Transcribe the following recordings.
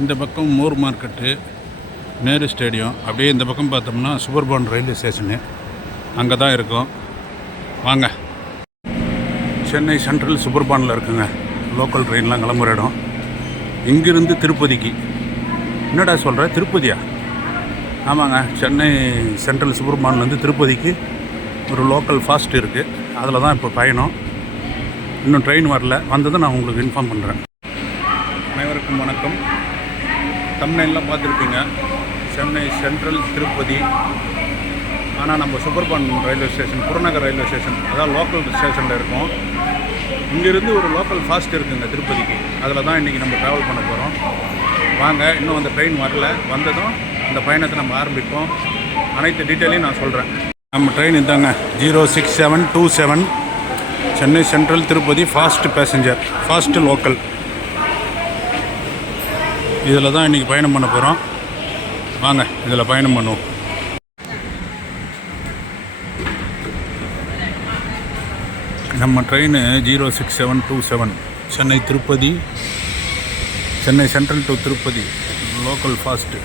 இந்த பக்கம் மோர் market, Nehru stadium, அப்படியே இந்த பக்கம் பார்த்தோம்னா சுபர்பான் ரயில்வே ஸ்டேஷனு அங்கே தான் இருக்கும். வாங்க. சென்னை சென்ட்ரல் சுபர்பானில் இருக்குங்க லோக்கல் ட்ரெயின்லாம் கிளம்புற இடம். இங்கிருந்து திருப்பதிக்கு. என்னடா சொல்கிற, திருப்பதியா? ஆமாங்க, சென்னை சென்ட்ரல் சுபர்பான்லேருந்து திருப்பதிக்கு ஒரு லோக்கல் ஃபாஸ்ட் இருக்குது. அதில் தான் இப்போ பயணம். இன்னும் ட்ரெயின் வரல, வந்ததை நான் உங்களுக்கு இன்ஃபார்ம் பண்ணுறேன். அனைவருக்கும் வணக்கம். தம்ப்நெயில்லாம் பார்த்துருப்பீங்க, சென்னை சென்ட்ரல் திருப்பதி. ஆனால் நம்ம சுபர்பான் ரயில்வே ஸ்டேஷன், புறநகர் ரயில்வே ஸ்டேஷன், அதாவது லோக்கல் ஸ்டேஷனில் இருக்கோம். இங்கேருந்து ஒரு லோக்கல் ஃபாஸ்ட் இருக்குங்க திருப்பதிக்கு. அதில் தான் இன்றைக்கி நம்ம ட்ராவல் பண்ண போகிறோம். வாங்க, இன்னும் அந்த ட்ரெயின் வரல, வந்ததும் அந்த பயணத்தை நம்ம ஆரம்பிப்போம். அனைத்து டீட்டெயிலையும் நான் சொல்கிறேன். நம்ம ட்ரெயின் இதாங்க, 06727 Chennai central Tirupati fast passenger, fast local. இதில் தான் இன்றைக்கி பயணம் பண்ண போகிறோம். வாங்க, இதில் பயணம் பண்ணுவோம். நம்ம train 06727 Chennai Tirupati, Chennai central to Tirupati local fast.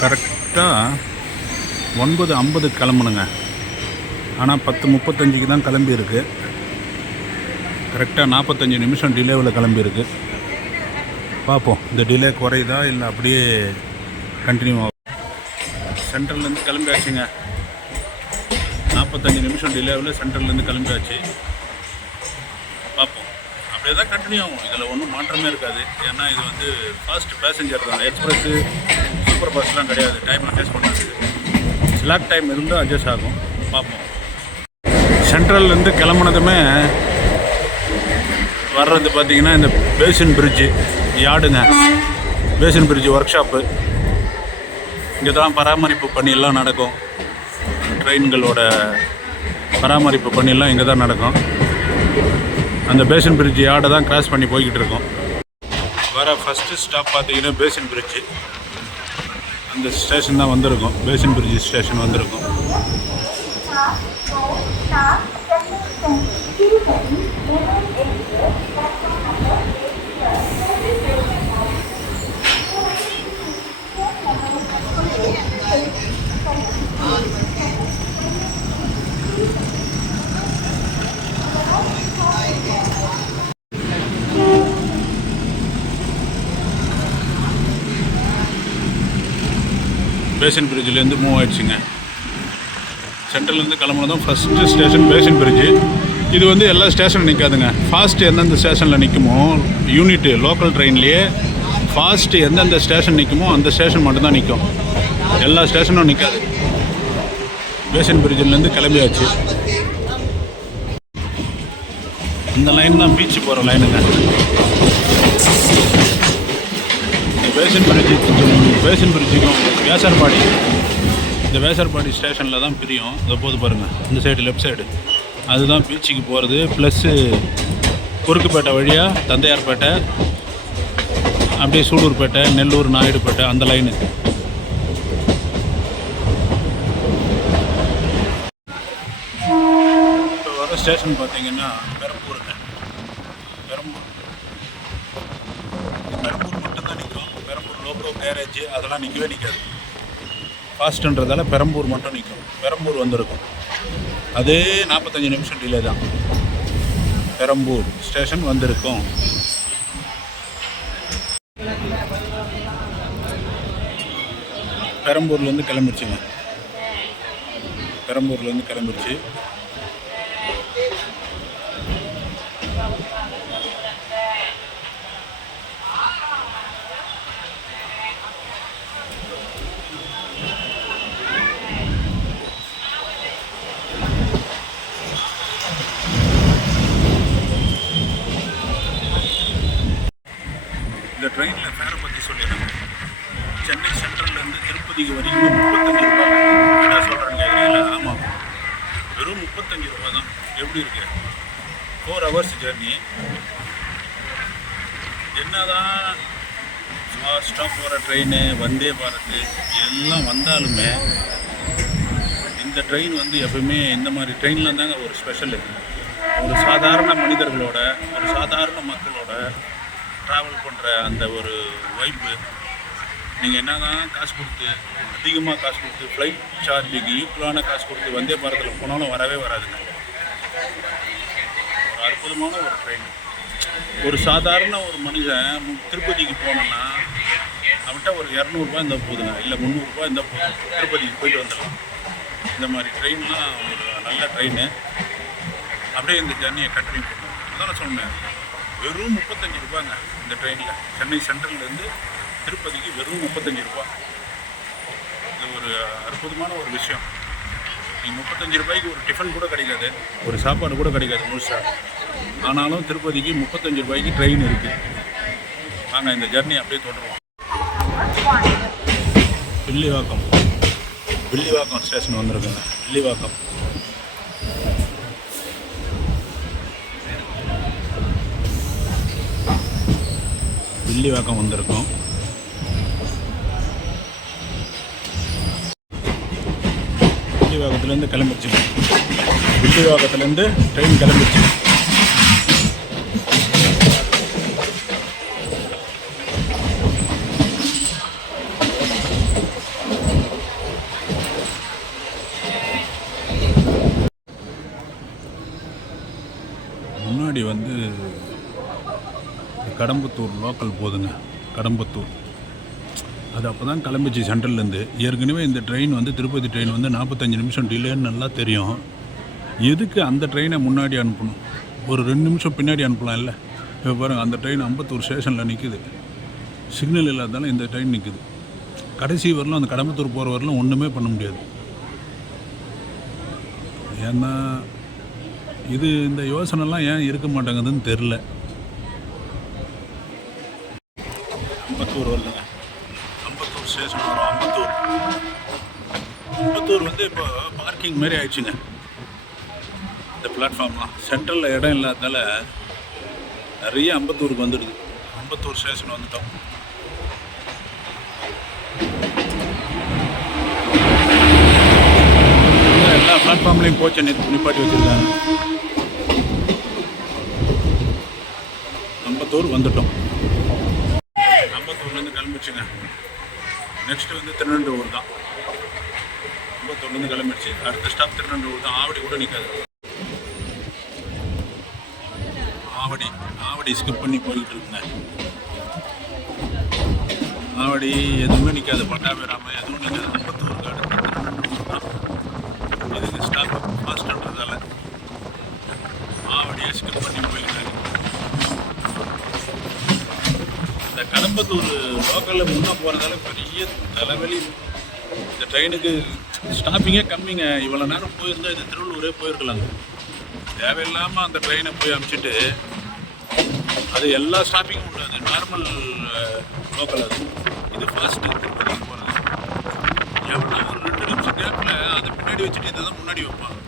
கரெக்டாக 9:50 கிளம்பணுங்க. ஆனால் 10:35 தான் கிளம்பியிருக்கு. கரெக்டாக 45 நிமிஷம் டிலேவில் கிளம்பியிருக்கு. பார்ப்போம், இந்த டிலே குறையுதா இல்லை அப்படியே கண்டினியூ ஆகும். சென்ட்ரல்லேருந்து கிளம்பியாச்சுங்க. 45 நிமிஷம் டிலேவில் சென்ட்ரல்லேருந்து கிளம்பியாச்சு. பார்ப்போம், அப்படியே தான் கண்டினியூ ஆகும். இதில் ஒன்றும் மாற்றமே இருக்காது. ஏன்னா இது வந்து ஃபாஸ்ட் பேசஞ்சர் தான். எக்ஸ்பிரஸ்ஸு சூப்பர் பஸ்லாம் கிடையாது. டைம் அட்ஜஸ்ட் பண்ணுறது, ஸ்லாக் டைம் இருந்தால் அட்ஜஸ்ட் ஆகும். பார்ப்போம். சென்ட்ரல்லேருந்து கிளம்புனதுமே வர்றது பார்த்திங்கன்னா இந்த பேசின் பிரிட்ஜு யார்டுங்க. Basin bridge workshop. இங்கே தான் பராமரிப்பு பணியெல்லாம் நடக்கும். ட்ரெயின்களோட பராமரிப்பு பணியெல்லாம் இங்கே தான் நடக்கும். அந்த பேசின் பிரிட்ஜ் யார்டை தான் கிராஸ் பண்ணி போய்கிட்டு இருக்கோம். வர ஃபஸ்ட்டு ஸ்டாப் பார்த்திங்கன்னா பேசின் பிரிட்ஜு. அந்த ஸ்டேஷன் தான் வந்திருக்கும். பேசின் பிரிட்ஜ் ஸ்டேஷன் வந்திருக்கும். பேசின் பிரிட்ஜிலேருந்து மூவ் ஆகிடுச்சுங்க. சென்ட்ரல்லேருந்து கிளம்புனதும் ஃபஸ்ட்டு ஸ்டேஷன் பேசின் பிரிட்ஜு. இது வந்து எல்லா ஸ்டேஷனும் நிற்காதுங்க. ஃபாஸ்ட்டு எந்தெந்த ஸ்டேஷனில் நிற்குமோ, யூனிட்டு லோக்கல் ட்ரெயின்லேயே ஃபாஸ்ட்டு எந்தெந்த ஸ்டேஷன் நிற்குமோ அந்த ஸ்டேஷன் மட்டும்தான் நிற்கும். எல்லா ஸ்டேஷனும் நிற்காது. பேசின் பிரிட்ஜிலேருந்து கிளம்பியாச்சு. இந்த லைன் தான் பீச்சு போகிற லைனுங்க. பேசின் பிரிட்ஜுக்கும் வேசர்பாடி, இந்த வேசர்பாடி ஸ்டேஷனில் தான் பிரியும். இதை போது பாருங்கள், இந்த சைடு லெஃப்ட் சைடு அதுதான் பீச்சுக்கு போகிறது. ப்ளஸ்ஸு குறுக்குப்பேட்டை வழியாக தந்தையார்பேட்டை, அப்படியே சூலூர்பேட்டை, நெல்லூர், நாயுடுபேட்டை அந்த லைனு. இப்போ வர ஸ்டேஷன் பார்த்தீங்கன்னா பெரம்பூருங்க. பெரம்பூர் மட்டும்தான் நிற்கும். பெரம்பூர் லோக்கோ கேரேஜ் அதெல்லாம் நிற்கவே நிற்காது. ஃபாஸ்ட்டுன்றதால பெரம்பூர் மட்டும் நிற்கும். பெரம்பூர் வந்திருக்கும். அதே 45 நிமிஷம் டிலே தான். பெரம்பூர் ஸ்டேஷன் வந்திருக்கும். பெரம்பூர்லேருந்து கிளம்பிடுச்சுங்க. பெரம்பூர்லேருந்து கிளம்பிடுச்சு. இந்த ட்ரெயினில் ஃபேரை பற்றி சொல்லிடுறேன். சென்னை சென்ட்ரல்லேருந்து திருப்பதிக்கு வரைக்கும் 35 ரூபா. என்ன சொல்கிறேன்னு கேட்குறீங்களா? ஆமாம், வெறும் 35 ரூபா தான். எப்படி இருக்கு? 4 ஹவர்ஸ் ஜேர்னி. என்னதான் ஃபாஸ்ட்டாக போகிற ட்ரெயின், வந்தே பாரத் எல்லாம் வந்தாலுமே இந்த ட்ரெயின் வந்து எப்பவுமே இந்த மாதிரி ட்ரெயினில் தாங்க ஒரு ஸ்பெஷலு. ஒரு சாதாரண மனிதர்களோட, ஒரு சாதாரண மக்களோட ட்ராவல் பண்ணுற அந்த ஒரு வைப்பு நீங்கள் என்ன தான் காசு கொடுத்து அதிகமாக காசு கொடுத்து ஃப்ளைட் சார்ஜுக்கு ஈக்குவலான காசு கொடுத்து வந்தே பாரத்தில் போனாலும் வரவே வராதுங்க. ஒரு அற்புதமான ஒரு ட்ரெயின். ஒரு சாதாரண ஒரு மனுஷன் திருப்பதிக்கு போனோன்னா அவன்கிட்ட ஒரு 200 இருந்தால் போதுங்க, இல்லை 300 இருந்தால் போதும், திருப்பதிக்கு போயிட்டு வந்துடலாம். இந்த மாதிரி ட்ரெயின்லாம் ஒரு நல்ல ட்ரெயின். அப்படியே இந்த ஜர்னியை கண்டினியூ பண்ணுவோம். அதான் நான் சொன்னேன், வெறும் 35 ரூபாங்க இந்த ட்ரெயினில். சென்னை சென்ட்ரல்லேருந்து திருப்பதிக்கு வெறும் 35 ரூபா. இது ஒரு அற்புதமான ஒரு விஷயம். நீங்கள் 35 ரூபாய்க்கு ஒரு டிஃபன் கூட கிடைக்காது, ஒரு சாப்பாடு கூட கிடைக்காது முழுசாக. ஆனாலும் திருப்பதிக்கு 35 ரூபாய்க்கு ட்ரெயின் இருக்குது. நாங்கள் இந்த ஜர்னி அப்படியே தொடருவோம். வில்லிவாக்கம் ஸ்டேஷன் வந்திருக்குங்க. வில்லிவாக்கம் வந்திருக்கோம். வில்லிவாக்கத்துலேருந்து கிளம்பிடுச்சு. வில்லிவாக்கத்துலேருந்து ட்ரெயின் கிளம்பிடுச்சு. முன்னாடி வந்து கடம்பத்தூர் லோக்கல் போகுதுங்க. கடம்பத்தூர் அது அப்போ தான் கிளம்பிச்சு சென்ட்ரல்லேருந்து. ஏற்கனவே இந்த ட்ரெயின் வந்து திருப்பதி ட்ரெயின் வந்து 45 நிமிஷம் டிலேன்னு நல்லா தெரியும். எதுக்கு அந்த ட்ரெயினை முன்னாடி அனுப்பணும்? ஒரு 2 நிமிஷம் பின்னாடி அனுப்பலாம் இல்லை? இப்போ பாருங்கள், அந்த ட்ரெயின் அம்பத்தூர் ஸ்டேஷனில் நிற்குது. சிக்னல் இல்லாதாலும் இந்த ட்ரெயின் நிற்குது. கடைசி வரலும் அந்த கடம்பத்தூர் போகிற வரலும் ஒன்றுமே பண்ண முடியாது. ஏன்னா இது இந்த யோசனைலாம் ஏன் இருக்க மாட்டேங்குதுன்னு தெரில. அம்பத்தூர் வரலங்க, அம்பத்தூர் ஸ்டேஷன் வரும். அம்பத்தூர் வந்து இப்போ பார்க்கிங் மாரி ஆயிடுச்சுங்க இந்த பிளாட்ஃபார்ம்லாம். சென்ட்ரலில் இடம் இல்லாததால நிறைய அம்பத்தூருக்கு வந்துடுது. அம்பத்தூர் ஸ்டேஷன் வந்துட்டோம். எல்லா பிளாட்ஃபார்ம்லேயும் கோச்சை நிப்பாட்டி வச்சுருக்காங்க. அம்பத்தூர் வந்துட்டோம். அம்பத்தூர்லேருந்து கிளம்பிடுச்சுங்க. நெக்ஸ்ட்டு வந்து திருநெல்வேலூர் தான். அம்பத்தூர்லேருந்து கிளம்பிடுச்சு. அடுத்த ஸ்டாப் திருநெல்வேலூர் தான். ஆவடி கூட நிற்காது. ஆவடி ஸ்கிப் பண்ணி போய்கிட்டு இருக்குங்க. ஆவடி எதுவுமே நிற்காது. பட்டாபிராம எதுவும் நிற்காது. அம்பத்தூருக்கு அடுத்து திருநெல்வேலூர் தான். இதுக்கு ஸ்டாப் ஃபாஸ்ட்ன்றதால ஆவடியை ஸ்கிப் பண்ணி போய்கிறாங்க. இந்த கடம்பத்தூர் லோக்கலில் முன்னே போகிறதால பெரிய தலைவலி. இந்த ட்ரெயினுக்கு ஸ்டாப்பிங்கே கம்மிங்க. இவ்வளோ நேரம் போயிருந்தால் இது திருவள்ளூரே போயிருக்கலாங்க. தேவையில்லாமல் அந்த ட்ரெயினை போய் அனுப்பிச்சிட்டு அது எல்லா ஸ்டாப்பிங்கும் உண்டு. அது நார்மல் லோக்கல். அது இது ஃபாஸ்ட்டு திருப்பதிக்கு போகிறது. எவ்வளோ ஒரு 2 நிமிஷம் கேப்பில் அதை பின்னாடி வச்சுட்டு இதை தான் முன்னாடி வைப்பாங்க.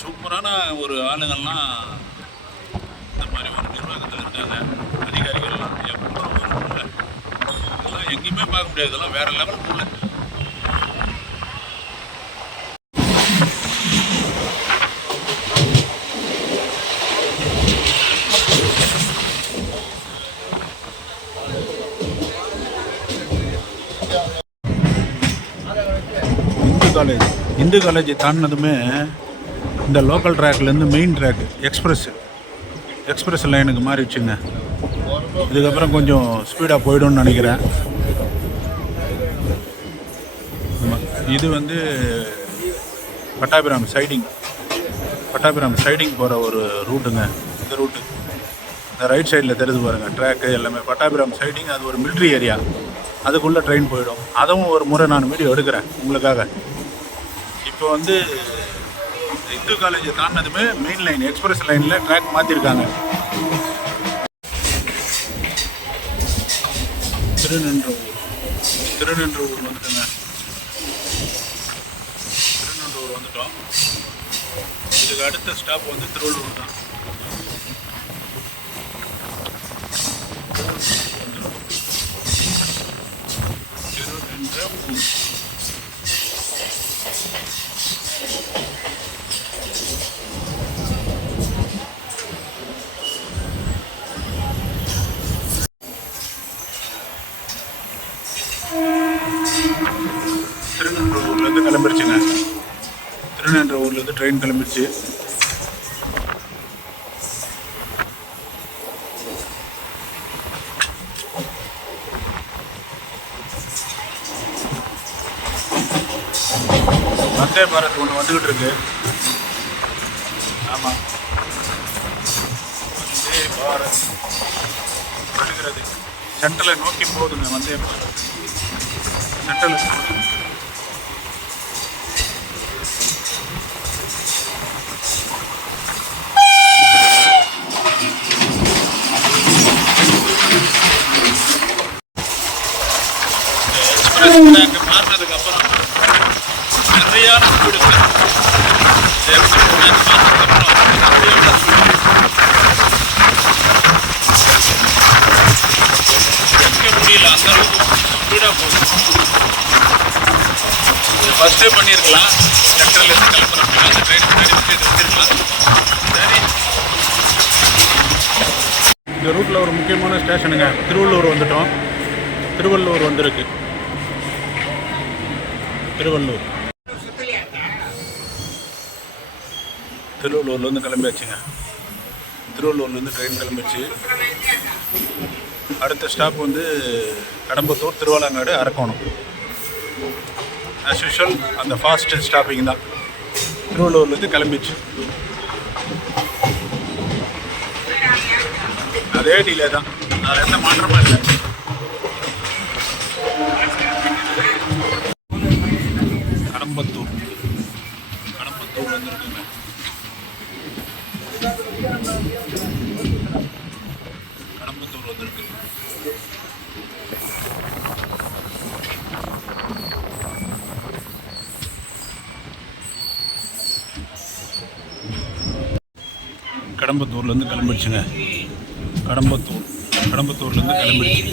சூப்பரான ஒரு ஆளுங்கள்லாம் இந்த மாதிரி ஒரு நிர்வாகத்தில் இருக்காங்க. அதிகாரிகள்லாம் எவ்வளோ ஒரு உள்ள இதெல்லாம் எங்கேயுமே பார்க்க முடியாது. இதெல்லாம் வேறு லெவல் உள்ள. இந்து காலேஜ் தாண்டினதுமே இந்த லோக்கல் ட்ராக்லேருந்து மெயின் ட்ராக் எக்ஸ்பிரஸ் லைனுக்கு மாறிடுச்சுங்க. இதுக்கப்புறம் கொஞ்சம் ஸ்பீடாக போய்டும்னு நினைக்கிறேன். இது வந்து பட்டாபிராம் சைடிங் போகிற ஒரு ரூட்டுங்க. இந்த ரூட்டு இந்த ரைட் சைடில் தெரிஞ்சு பாருங்கள். ட்ராக்கு எல்லாமே பட்டாபிராம் சைடிங். அது ஒரு மிலிட்ரி ஏரியா. அதுக்குள்ளே ட்ரெயின் போயிடும். அதுவும் ஒரு முறை நான் வீடியோ எடுக்கிறேன் உங்களுக்காக. இப்போ வந்து இந்து காலேஜை தாண்டினதுமே மெயின் லைன் எக்ஸ்பிரஸ் லைனில் ட்ராக் மாற்றிருக்காங்க. திருநெல்வேலூர் வந்துட்டோங்க. திருநெல்வேலூர் வந்துட்டோம். இதுக்கு அடுத்த ஸ்டாப் வந்து திருவள்ளூர் தான். திருநெல்வேலூர் அரக்கோணத்துலேருந்து ட்ரெயின் கிளம்பிடுச்சு. வந்தே பாரத் ஒன்று வந்துக்கிட்டு இருக்கு. ஆமாம், வந்தே பாரத் வருகிறது. சென்ட்ரலை நோக்கி போகுதுங்க. வந்தே பாரத் சென்ட்ரலுக்கு போகுது. எக்ஸ்பிரஸ் மாறினதுக்கு அப்புறம் நிறையா ஸ்பீடு முடியல. அந்த அளவுக்கு ஸ்பீடாக போகுது. ஃபஸ்ட்டே பண்ணியிருக்கலாம். சென்ட்ரல்லேருந்து கிளம்புறப்ப அந்த ட்ரெயின் முன்னாடி வச்சுருக்கலாம். சரி, இந்த ரூட்டில் ஒரு முக்கியமான ஸ்டேஷனுங்க. திருவள்ளூர் வந்துட்டோம். திருவள்ளூர் வந்திருக்கு. திருவள்ளூர்லேருந்து கிளம்பியாச்சுங்க. திருவள்ளூர்லேருந்து ட்ரெயின் கிளம்பிச்சு. அடுத்த ஸ்டாப் வந்து கடம்பத்தூர், திருவாலங்காடு, அரக்கோணம். ஆஸ் யூஷுவல் அந்த ஃபாஸ்ட் ஸ்டாப்பிங் தான். திருவள்ளூர்லேருந்து கிளம்பிச்சு. அதே டிலே தான், அதில் எந்த மாற்றமும் இல்லை. கடம்பத்தூர் வந்துருக்குங்க. கடம்பத்தூர் வந்திருக்கு. கடம்பத்தூர்லேருந்து கிளம்பிடுச்சுங்க. கடம்பத்தூர்லேருந்து கிளம்பிடுச்சு.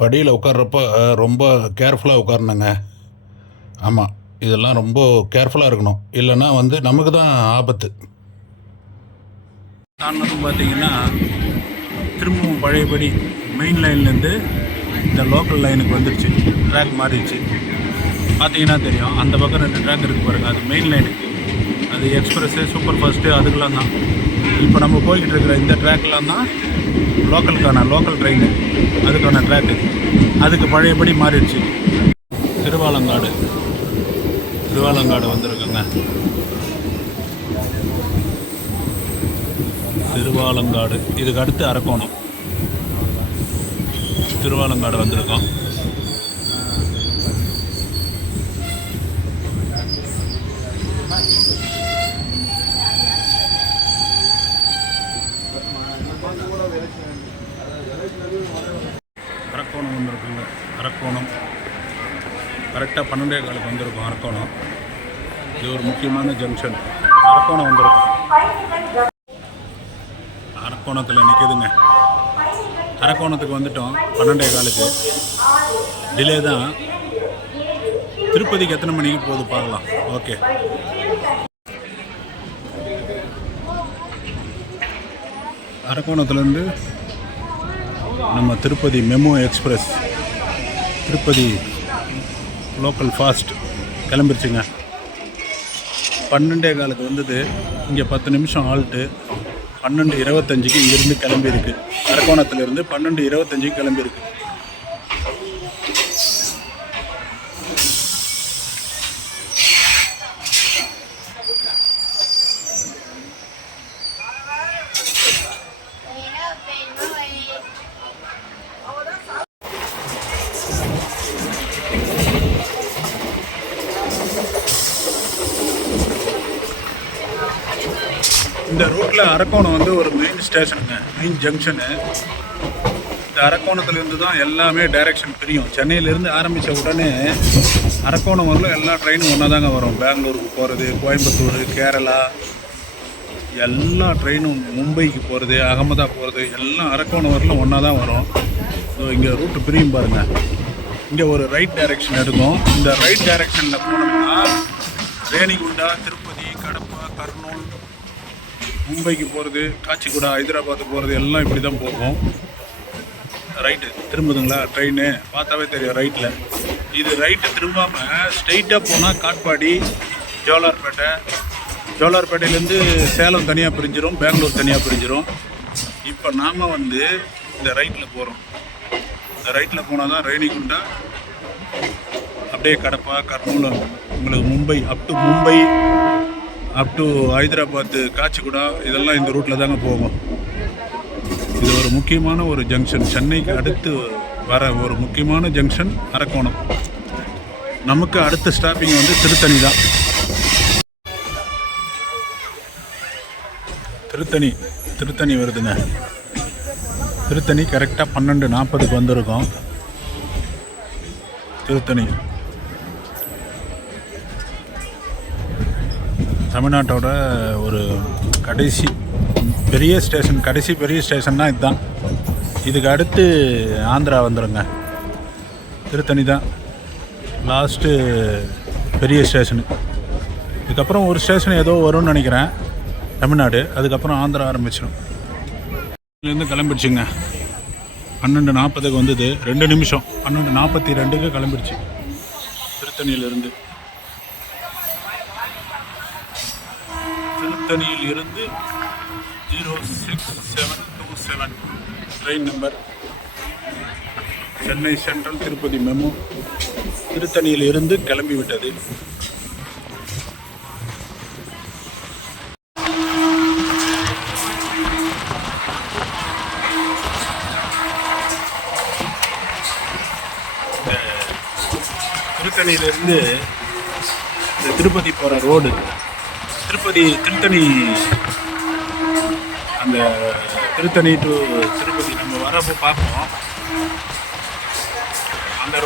படியில் உட்கார்றப்ப ரொம்ப கேர்ஃபுல்லாக உட்காரணுங்க. ஆமாம், இதெல்லாம் ரொம்ப கேர்ஃபுல்லாக இருக்கணும். இல்லைன்னா வந்து நமக்கு தான் ஆபத்து. காரணம் பார்த்தீங்கன்னா திரும்பவும் பழையபடி மெயின் லைன்லேருந்து இந்த லோக்கல் லைனுக்கு வந்துடுச்சு. ட்ராக் மாறிடுச்சு. பார்த்தீங்கன்னா தெரியும், அந்த பக்கம் 2 ட்ராக் இருக்குது பாருங்கள். அது மெயின் லைனுக்கு. அது எக்ஸ்பிரஸ்ஸு, சூப்பர் ஃபாஸ்ட்டு, அதுக்கெலாம் தான். இப்போ நம்ம போய்கிட்டு இருக்கிற இந்த ட்ராக்லாம் தான் லோக்கல் ட்ரெயின். அதுக்கான ட்ராக்கு. அதுக்கு பழையபடி மாறிடுச்சு. திருவாலங்காடு வந்திருக்குங்க. திருவாலங்காடு, இதுக்கு அடுத்து அரக்கோணம். திருவாலங்காடு வந்திருக்கோம். அரக்கோணம் வந்திருக்குங்க. அரக்கோணம் கரெக்டாக 12:15 வந்திருக்கோம். அரக்கோணம் இது ஒரு முக்கியமான ஜங்ஷன். அரக்கோணம் வந்திருக்கோம். அரக்கோணத்தில் நிற்கிதுங்க. அரக்கோணத்துக்கு வந்துட்டோம். 12:15 டிலே தான். திருப்பதிக்கு எத்தனை மணிக்கு போகுது பார்க்கலாம். ஓகே, அரக்கோணத்துலேருந்து நம்ம Tirupati MEMU express, Tirupati local fast கிளம்பிருச்சுங்க. 12:15 வந்தது. இங்கே 10 நிமிஷம் ஆல்ட்டு. 12:25 இங்கேருந்து கிளம்பியிருக்கு. அரக்கோணத்துலேருந்து 12:25 கிளம்பியிருக்கு. இந்த ரூட்டில் அரக்கோணம் வந்து ஒரு மெயின் ஸ்டேஷனுங்க, மெயின் ஜங்ஷனு. இந்த அரக்கோணத்துலேருந்து தான் எல்லாமே டைரெக்ஷன் பிரியும். சென்னையிலேருந்து ஆரம்பித்த உடனே அரக்கோணம் வரல எல்லா ட்ரெயினும் ஒன்றா தாங்க வரும். பெங்களூருக்கு போகிறது, கோயம்புத்தூர், கேரளா, எல்லா ட்ரெயினும் மும்பைக்கு போகிறது, அகமதா போகிறது எல்லாம் அரக்கோணம் வரலும் ஒன்றா தான் வரும். ஸோ இங்கே ரூட்டு பிரியும் பாருங்கள். இங்கே ஒரு ரைட் டைரெக்ஷன் எடுக்கும். இந்த ரைட் டைரெக்ஷனில் போனோம்னா ரேணிகுண்டா, திருப்பதி, கடப்பா, கர்னூல், மும்பைக்கு போகிறது, காச்சிகுடா, ஹைதராபாத்துக்கு போகிறது எல்லாம் இப்படி தான் போகும். ரைட்டு திரும்புதுங்களா ட்ரெயின்? பார்த்தாவே தெரியும் ரைட்டில். இது ரைட்டு திரும்பாமல் ஸ்ட்ரெயிட்டாக போனால் காட்பாடி, ஜோலார்பேட்டையிலேருந்து சேலம் தனியாக பிரிஞ்சிடும், பெங்களூர் தனியாக பிரிஞ்சிடும். இப்போ நாம் வந்து இந்த ரைட்டில் போகிறோம். இந்த ரைட்டில் போனால் தான் ரேணிகுண்டா, அப்படியே கடப்பா, கர்னூல், உங்களுக்கு மும்பை அப் டு ஹைதராபாத்து, காச்சிகுடா இதெல்லாம் இந்த ரூட்டில் தாங்க போகும். இது ஒரு முக்கியமான ஒரு ஜங்ஷன். சென்னைக்கு அடுத்து வர ஒரு முக்கியமான ஜங்ஷன் அரக்கோணம். நமக்கு அடுத்த ஸ்டாப்பிங் வந்து திருத்தணி தான். திருத்தணி வருதுங்க. திருத்தணி கரெக்டாக 12:40 வந்திருக்கோம். திருத்தணி தமிழ்நாட்டோட ஒரு கடைசி பெரிய ஸ்டேஷன்னா இதுதான். இதுக்கு அடுத்து ஆந்திரா வந்துடுங்க. திருத்தணி தான் லாஸ்ட்டு பெரிய ஸ்டேஷனு. இதுக்கப்புறம் ஒரு ஸ்டேஷன் ஏதோ வரும்னு நினைக்கிறேன், தமிழ்நாடு. அதுக்கப்புறம் ஆந்திரா ஆரம்பிச்சிடும். இதுலேருந்து கிளம்பிடுச்சுங்க. 12:40 வந்தது, 2 நிமிஷம். 12:42 கிளம்பிடுச்சு திருத்தணியிலிருந்து. திருத்தணியிலிருந்து 06727 train number. Chennai central Tirupati MEMU திருத்தணியில் இருந்து கிளம்பி விட்டது. திருத்தணியிலிருந்து இந்த திருப்பதி போகிற ரோடு, திருத்தணி, அந்த திருத்தணி டு திருப்பதி நம்ம வரப்போ பார்ப்போம். அந்த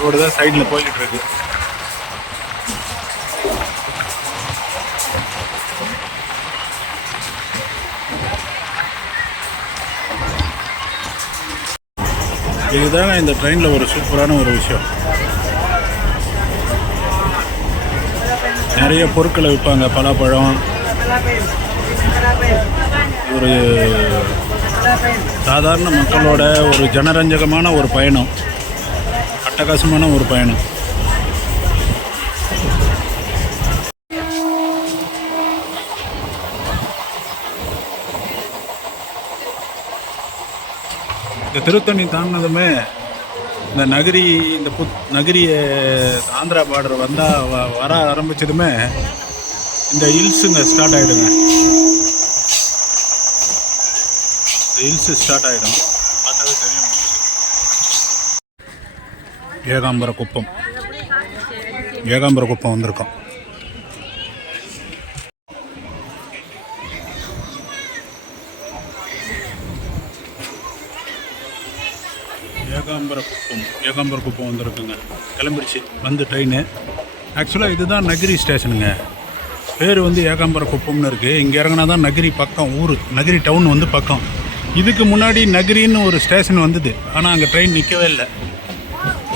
ரோடு தான் சைடில் போய்கிட்டு இருக்கு. இதுதாங்க இந்த ட்ரெயினில் ஒரு சூப்பரான ஒரு விஷயம். நிறைய பொருட்களை விற்பாங்க. பலாப்பழம், ஒரு சாதாரண மக்களோட ஒரு ஜனரஞ்சகமான ஒரு பயணம், அட்டகாசமான ஒரு பயணம். இந்த திருத்தணி தாண்டினதுமே இந்த நகரிய ஆந்திரா பார்டர் வர ஆரம்பிச்சதுமே இந்த ஹில்ஸுங்க ஸ்டார்ட் ஆகிடுங்க. இந்த ஹில்ஸு ஸ்டார்ட் ஆகிடும். பார்த்தாவே தெரியும் உங்களுக்கு. ஏகாம்பர குப்பம் வந்திருக்கோம். ஏகாம்பர குப்பம் வந்திருக்குங்க. கிளம்பிடுச்சு வந்து ட்ரெயின். ஆக்சுவலாக இதுதான் நகிரி ஸ்டேஷனுங்க. பேர் வந்து ஏகாம்பர குப்பம்னு இருக்குது. இங்கே இறங்கினா தான் நகிரி பக்கம், நகிரி டவுன் வந்து பக்கம். இதுக்கு முன்னாடி நகிரின்னு ஒரு ஸ்டேஷன் வந்தது, ஆனால் அங்கே ட்ரெயின் நிற்கவே இல்லை.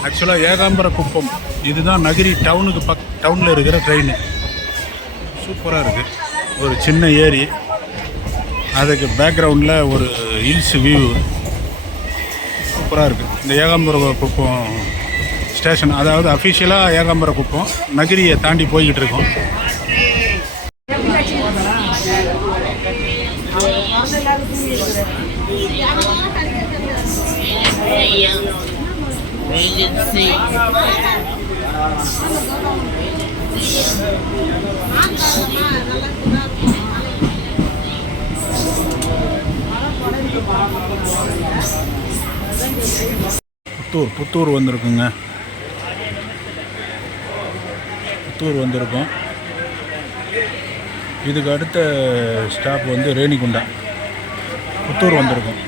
ஆக்சுவலாக ஏகாம்பர குப்பம் இதுதான் நகிரி டவுனில் இருக்கிற ட்ரெயின். சூப்பராக இருக்குது. ஒரு சின்ன ஏரி, அதுக்கு பேக்ரவுண்டில் ஒரு ஹில்ஸ் வியூ சூப்பராக இருக்குது. இந்த ஏகாம்பர குப்பம் ஸ்டேஷன், அதாவது அஃபிஷியலாக ஏகாம்பர குப்பம் நகிரியை தாண்டி போய்கிட்டு இருக்கோம். புத்தூர் வந்திருக்குங்க. புத்தூர் வந்திருக்கோம். இதுக்கு அடுத்த ஸ்டாப் வந்து ரேணிகுண்டா. புத்தூர் வந்திருக்கோம்.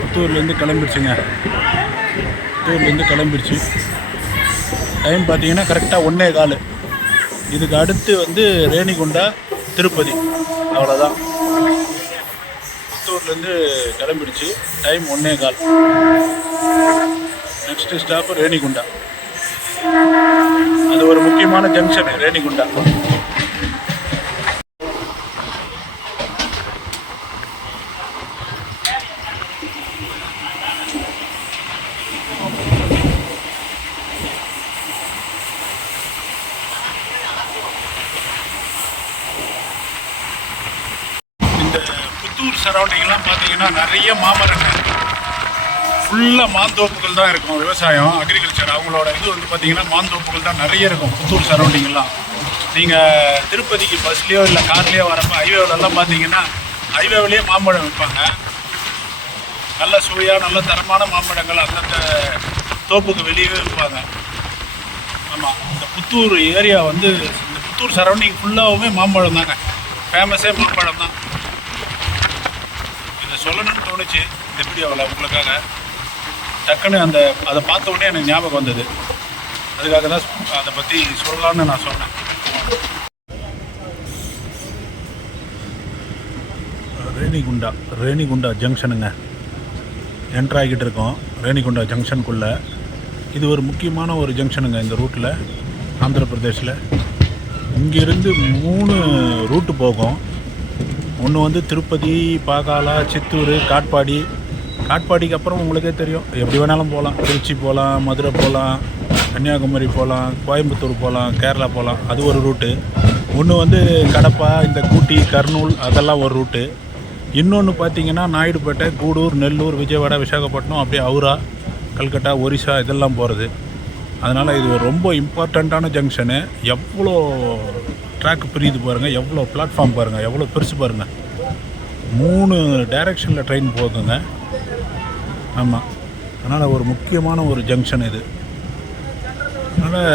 புத்தூர்லேருந்து கிளம்பிடுச்சுங்க. டைம் பார்த்தீங்கன்னா கரெக்டாக 1:15. இதுக்கு அடுத்து வந்து ரேணிகுண்டா, திருப்பதி, அவ்வளோதான். புத்தூர்லேருந்து கிளம்பிடுச்சு. டைம் 1:15. Next stop Renigunta. அது ஒரு முக்கியமான ஜங்ஷன் ரேணிகுண்டா. இந்த புத்தூர் சரௌண்டிங்லாம் பார்த்தீங்கன்னா நிறைய மாமரங்கள், ஃபுல்லாக மாந்தோப்புகள் தான் இருக்கும். விவசாயம், அக்ரிகல்ச்சர், அவங்களோட இது வந்து பார்த்தீங்கன்னா மாந்தோப்புகள் தான் நிறைய இருக்கும் புத்தூர் சரௌண்டிங்லாம். நீங்கள் திருப்பதிக்கு பஸ்லேயோ இல்லை கார்லேயோ வரப்போ ஹைவேவிலலாம் பார்த்தீங்கன்னா ஹைவேவிலேயே மாம்பழம் விற்பாங்க. நல்ல சுவையாக நல்ல தரமான மாம்பழங்கள் அந்தந்த தோப்புக்கு வெளியே விற்பாங்க. ஆமாம், இந்த புத்தூர் ஏரியா வந்து இந்த புத்தூர் சரௌண்டிங் ஃபுல்லாகவுமே மாம்பழம் தாங்க. ஃபேமஸே மாம்பழம் தான். இதை சொல்லணும்னு தோணுச்சு இந்த வீடியோவில் உங்களுக்காக. டக்குன்னு அதை பார்த்த உடனே எனக்கு ஞாபகம் வந்தது. அதுக்காக தான் அதை பற்றி சொல்லலான்னு நான் சொன்னேன். ரேணிகுண்டா ஜங்ஷனுங்க. என்ட்ராகிட்டு இருக்கோம் ரேணிகுண்டா ஜங்ஷனுக்குள்ளே. இது ஒரு முக்கியமான ஒரு ஜங்ஷனுங்க இந்த ரூட்டில், ஆந்திர பிரதேஷில். இங்கேருந்து 3 ரூட்டு போகும். ஒன்று வந்து திருப்பதி, பாகாலா, சித்தூர், காட்பாடி. காட்பாடிக்கு அப்புறம் உங்களுக்கே தெரியும், எப்படி வேணாலும் போகலாம். திருச்சி போகலாம், மதுரை போகலாம், கன்னியாகுமரி போகலாம், கோயம்புத்தூர் போகலாம், கேரளா போகலாம். அது ஒரு ரூட்டு. ஒன்று வந்து கடப்பா, இந்த கூட்டி, கர்னூல், அதெல்லாம் ஒரு ரூட்டு. இன்னொன்று பார்த்தீங்கன்னா நாயுடுபேட்டை, கூடூர், நெல்லூர், விஜயவாடா, விசாகப்பட்டினம், அப்படியே அவுரா, கல்கட்டா, ஒரிசா இதெல்லாம் போகிறது. அதனால் இது ஒரு ரொம்ப இம்பார்ட்டண்ட்டான ஜங்ஷனு. எவ்வளோ ட்ராக் பிரியுது பாருங்கள், எவ்வளோ பிளாட்ஃபார்ம் பாருங்கள், எவ்வளோ பெருசு பாருங்கள். 3 டைரெக்ஷனில் ட்ரெயின் போகுதுங்க. ஆமாம், அதனால் ஒரு முக்கியமான ஒரு ஜங்ஷன் இது. அதனால்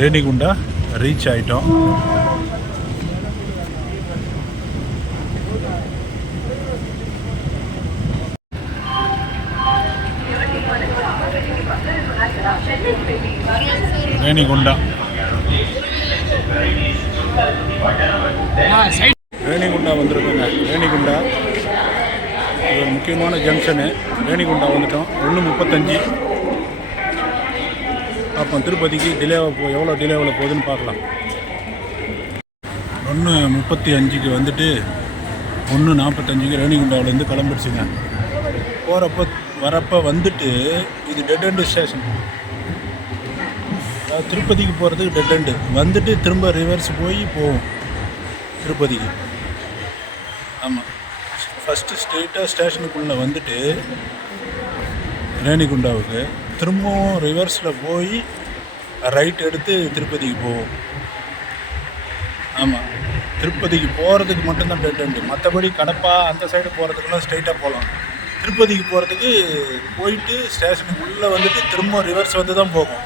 ரேணிகுண்டா ரீச் ஆகிட்டோம். ரேணிகுண்டா வந்துருக்குங்க. ரேணிகுண்டா இது ஒரு முக்கியமான ஜங்ஷனு. ரேணிகுண்டா வந்துட்டோம். 1:35. அப்போ திருப்பதிக்கு எவ்வளோ டிலேவில் போகுதுன்னு பார்க்கலாம். 1:35க்கு வந்துட்டு 1:45க்கு ரேணிகுண்டாவிலேருந்து கிளம்பிடுச்சுங்க. வரப்போ வந்துட்டு இது டெட் எண்டு ஸ்டேஷன். திருப்பதிக்கு போகிறதுக்கு டெட் எண்டு வந்துட்டு திரும்ப ரிவர்ஸ் போகும் திருப்பதிக்கு. ஆமாம், ஃபஸ்ட்டு ஸ்ட்ரெயிட்டாக ஸ்டேஷனுக்குள்ளே வந்துட்டு ரேணிகுண்டாவுக்கு திரும்பவும் ரிவர்ஸில் போய் ரைட் எடுத்து திருப்பதிக்கு போவோம். ஆமாம், திருப்பதிக்கு போகிறதுக்கு மட்டும்தான் டெட் எண்டு. மற்றபடி கடப்பா அந்த சைடு போகிறதுக்குலாம் ஸ்ட்ரெயிட்டாக போகலாம். திருப்பதிக்கு போகிறதுக்கு போயிட்டு ஸ்டேஷனுக்குள்ளே வந்துட்டு திரும்ப ரிவர்ஸ் வந்து தான் போகும்.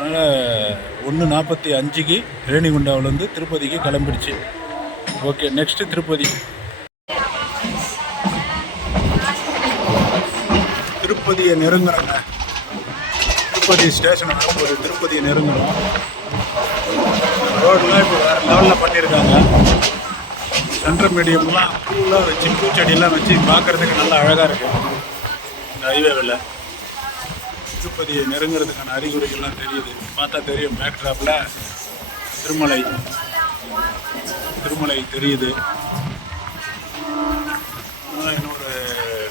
அதனால் 1:45க்கு ரேணிகுண்டாவிலேருந்து திருப்பதிக்கு கிளம்பிடுச்சு. ஓகே, நெக்ஸ்ட்டு திருப்பதியை நெருங்குறோங்க. திருப்பதி ஸ்டேஷன் வரும்போது திருப்பதியை நெருங்குறோம். ரோடெலாம் இப்போ வேறு லெவலில் பண்ணியிருக்காங்க. சென்ட்ரல் மீடியம்லாம் பூலாம் வச்சு, பூச்செடியெல்லாம் வச்சு பார்க்குறதுக்கு நல்லா அழகாக இருக்குது இந்த ஹைவேவில். திருப்பதியை நெருங்கிறதுக்கான அறிகுறிகள்லாம் தெரியுது. பார்த்தா தெரியும், பேக்ட்ராப்பில் திருமலை தெரியுது. இன்னொரு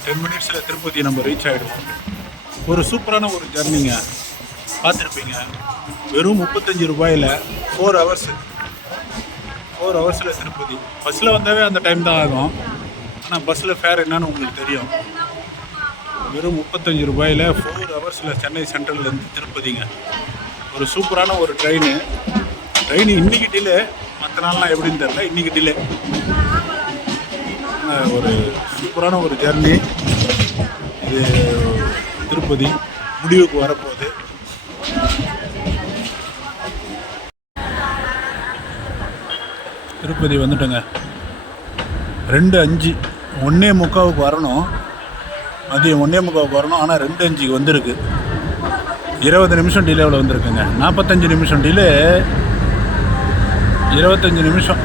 10 மினிட்ஸில் திருப்பதி நம்ம ரீச் ஆகிடுவோம். ஒரு சூப்பரான ஒரு ஜர்னிங்க. பார்த்துருப்பீங்க, வெறும் 35 ரூபாயில் 4 ஹவர்ஸில் திருப்பதி. பஸ்ஸில் வந்தாவே அந்த டைம் தான் ஆகும். ஆனால் பஸ்ஸில் ஃபேர் என்னன்னு உங்களுக்கு தெரியும். வெறும் 35 ரூபாயில் 4 ஹவர்ஸில் சென்னை சென்ட்ரல்லேருந்து திருப்பதிங்க. ஒரு சூப்பரான ஒரு ட்ரெயின். இன்றைக்கி டிலே, மற்ற நாள்லாம் எப்படின்னு தெரியல, இன்றைக்கி டிலே. ஒரு சூப்பரான ஒரு ஜர்னி இது. திருப்பதி முடிவுக்கு வரப்போகுது. திருப்பதி வந்துட்டோங்க. 2:05 1:45 வரணும். மதியம் 1:45 வரணும். ஆனால் 2:05 வந்திருக்கு. 20 நிமிஷம் டிலேவில் வந்திருக்குங்க. 45 நிமிஷம் டிலே, 25 நிமிஷம்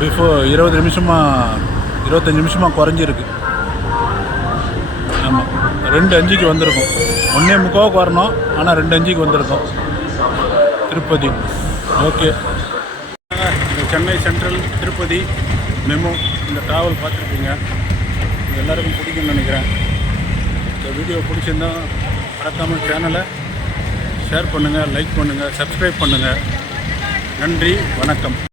பிஃபோர் 25 நிமிஷமாக குறைஞ்சிருக்கு. ஆமாம், 2:05க்கு வந்திருக்கும். 1:45க்கு வரணும், ஆனால் 2:05க்கு வந்திருக்கோம் திருப்பதி. ஓகே, இந்த சென்னை சென்ட்ரல் திருப்பதி மெமு இந்த ட்ராவல் பார்த்துருப்பீங்க. இது எல்லாருக்கும் பிடிக்கும்னு நினைக்கிறேன். இந்த வீடியோ பிடிச்சிருந்தால் மறக்காமல் சேனலை ஷேர் பண்ணுங்கள், லைக் பண்ணுங்கள், சப்ஸ்கிரைப் பண்ணுங்கள். நன்றி, வணக்கம்.